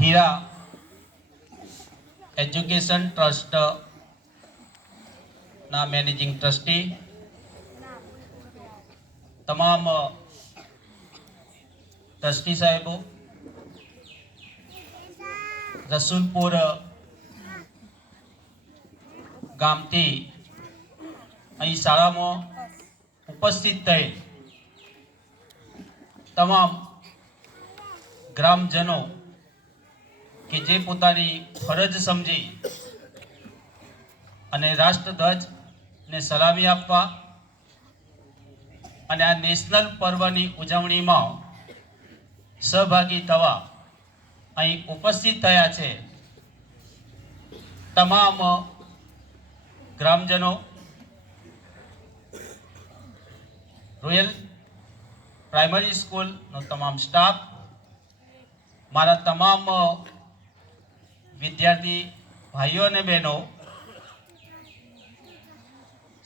હીરા education trust ના managing trustee, તમામ trustee સાહેબો, રસુલપુર ગામથી અહીં શાળામાં ઉપસ્થિત થયેલ તમામ ગ્રામજનો કે જે પોતાની ફરજ સમજી અને રાષ્ટ્રધ્વજને સલામી આપવા અને આ નેશનલ પર્વની ઉજવણીમાં સહભાગી થવા અહીં ઉપસ્થિત થયા છે. તમામ ગ્રામજનો, રોયલ પ્રાઇમરી સ્કૂલનો તમામ સ્ટાફ, મારા તમામ વિદ્યાર્થી ભાઈઓ અને બહેનો,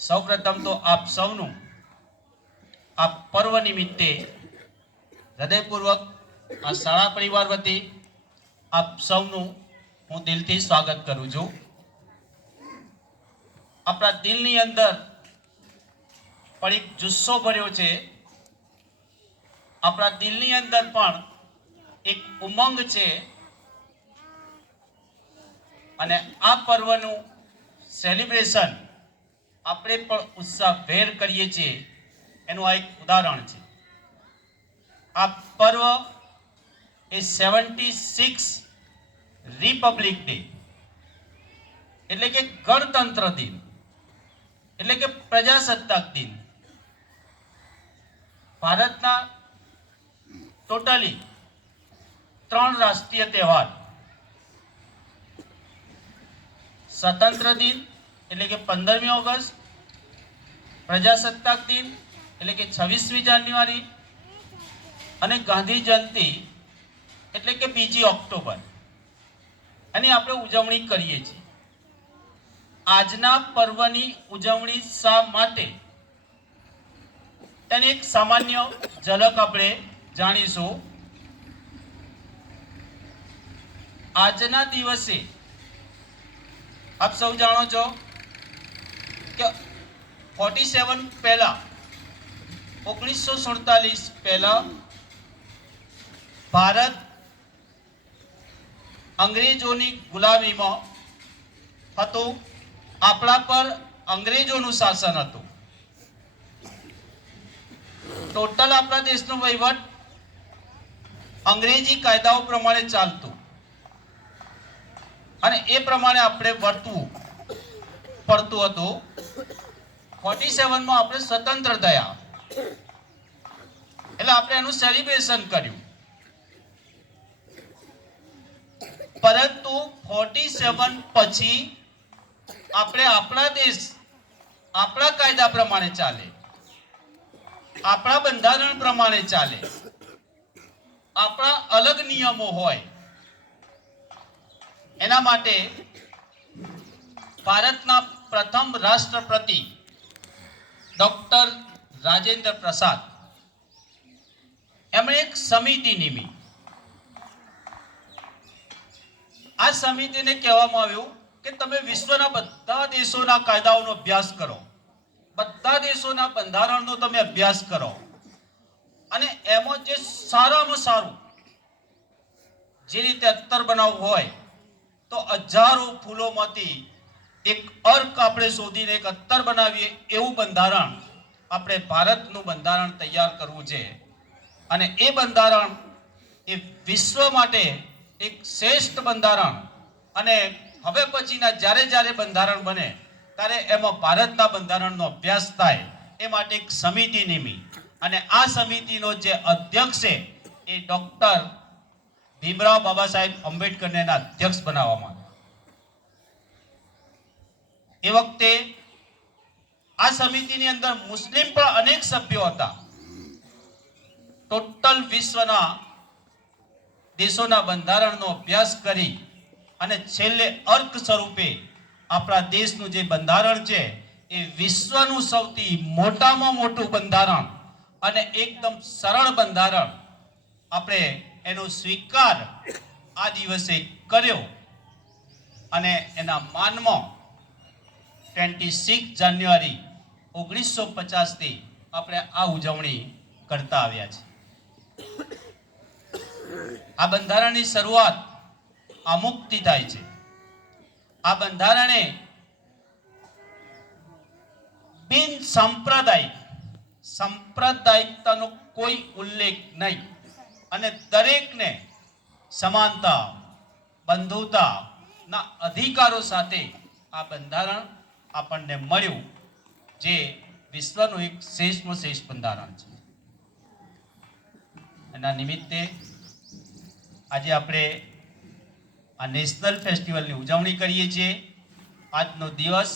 સૌપ્રથમ તો આપ સૌનું આ પર્વ નિમિત્તે હૃદયપૂર્વક આ શાળા પરિવાર વતી આપ સૌનું હું દિલથી સ્વાગત કરું છું. આપણા દિલની અંદર પણ એક જુસ્સો ભર્યો છે, આપણા દિલની અંદર પણ એક ઉમંગ છે અને આ પર્વનું સેલિબ્રેશન આપણે પણ ઉત્સાહભેર કરીએ છીએ એનું આ એક ઉદાહરણ છે. આ પર્વ એ 76 રિપબ્લિક ડે એટલે કે ગણતંત્ર દિન એટલે કે પ્રજાસત્તાક દિન, ભારતના ટોટલી 3 રાષ્ટ્રીય તહેવાર, સ્વતંત્ર દિન એટલે કે 15મી ઓગસ્ટ, પ્રજાસત્તાક દિન એટલે કે 26મી જાન્યુઆરી અને ગાંધી જયંતિ એટલે કે 2જી ઓક્ટોબર એની આપણે ઉજવણી કરીએ છીએ. આજના પર્વની ઉજવણી શા માટે તેની એક સામાન્ય ઝલક આપણે જાણીશું. આજના દિવસે આપ સૌ જાણો છો કે 47 પહેલા 1947 પહેલા ભારત અંગ્રેજોની ગુલામીમાં હતું, આપણા પર અંગ્રેજોનું શાસન હતું. ટોટલ આપણા દેશનો વહીવટ અંગ્રેજી કાયદાઓ પ્રમાણે ચાલતું અને એ પ્રમાણે આપણે વર્તવું પડતું હતું. 47માં આપણે સ્વતંત્ર થયા એટલે આપણે એનું સેલિબ્રેશન કર્યું. પરંતુ 47 પછી આપણે આપણા દેશ આપણા કાયદા પ્રમાણે ચાલે, આપણા બંધારણ પ્રમાણે ચાલે, આપણા અલગ નિયમો હોય. એના માટે ભારતના પ્રથમ રાષ્ટ્રપતિ ડોક્ટર રાજેન્દ્ર પ્રસાદ એમણે એક સમિતિ નિમી. આ સમિતિને કહેવામાં આવ્યું કે તમે વિશ્વના બધા દેશોના કાયદાઓનો અભ્યાસ કરો, બધા દેશોના બંધારણનો તમે અભ્યાસ કરો અને એમાં જે સારામાં સારું જે રીતે અત્તર બનાવવું હોય તો હજારો ફૂલોમાંથી એક અર્ક આપણે શોધીને એક અત્તર બનાવીએ એવું બંધારણ આપણે ભારતનું બંધારણ તૈયાર કરવું છે. અને એ બંધારણ એ વિશ્વ માટે એક શ્રેષ્ઠ બંધારણ અને હવે પછીના જ્યારે જ્યારે બંધારણ બને ત્યારે એમાં ભારતના બંધારણનો અભ્યાસ થાય એ માટે એક સમિતિ નિમી અને આ સમિતિનો જે અધ્યક્ષ છે એ ડોક્ટર ભીમરાવ બાબા સાહેબ આંબેડકરને એના અધ્યક્ષ બનાવવામાં આવ્યા. એ વખતે આ સમિતિની અંદર મુસ્લિમ પણ અનેક સભ્યો હતા. ટોટલ વિશ્વના દેશોના બંધારણનો અભ્યાસ કરી અને છેલ્લે અર્ક સ્વરૂપે આપણા દેશનું જે બંધારણ છે એ વિશ્વનું સૌથી મોટામાં મોટું બંધારણ અને એકદમ સરળ બંધારણ આપણે એનો સ્વીકાર આ દિવસે કર્યો અને એના માનમાં 26 જાન્યુઆરી 1950થી આપણે આ ઉજવણી કરતા આવ્યા છે. આ બંધારણની શરૂઆત અમુકથી થાય છે. આ બંધારણે બિન સાંપ્રદાયિકતાનો કોઈ ઉલ્લેખ નહીં અને દરેકને સમાનતા બંધુતાના અધિકારો સાથે આ બંધારણ આપણને મળ્યું, જે વિશ્વનું એક શ્રેષ્ઠમાં શ્રેષ્ઠ બંધારણ છે. એના નિમિત્તે આજે આપણે આ નેશનલ ફેસ્ટિવલની ઉજવણી કરીએ છીએ. આજનો દિવસ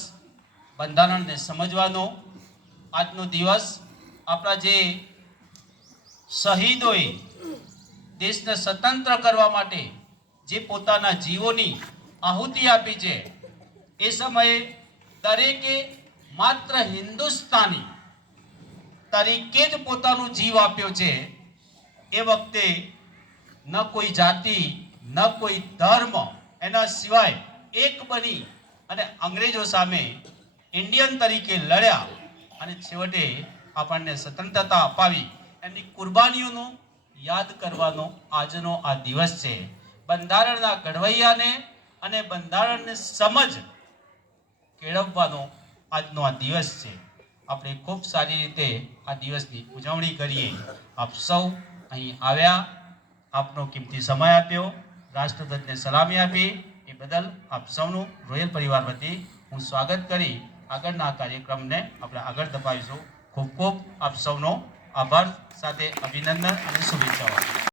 બંધારણને સમજવાનો, આજનો દિવસ આપણા જે શહીદોએ દેશને સ્વતંત્ર કરવા માટે જે પોતાના જીવોની આહુતિ આપી છે, એ સમયે દરેકે માત્ર હિન્દુસ્તાની તરીકે જ પોતાનું જીવ આપ્યો છે. એ વખતે ન કોઈ જાતિ ન કોઈ ધર્મ, એના સિવાય એક બની અને અંગ્રેજો સામે ઇન્ડિયન તરીકે લડ્યા અને છેવટે આપણને સ્વતંત્રતા અપાવી. એમની કુરબાનીઓનો યાદ કરવાનો આજનો આ દિવસ છે. બંધારણના ઘડવૈયાને અને બંધારણને સમજ કેળવવાનો આજનો આ દિવસ છે. આપણે ખૂબ સારી રીતે આ દિવસની ઉજવણી કરીએ. આપ સૌ અહીં આવ્યા, આપનો કિંમતી સમય આપ્યો, રાષ્ટ્રધ્વજને સલામી આપી, એ બદલ આપ સૌનું રોયલ પરિવાર વતી હું સ્વાગત કરી આગળના કાર્યક્રમને આપણે આગળ ધપાવીશું. ખૂબ ખૂબ આપ સૌનો આભાર સાથે અભિનંદન અને શુભેચ્છાઓ.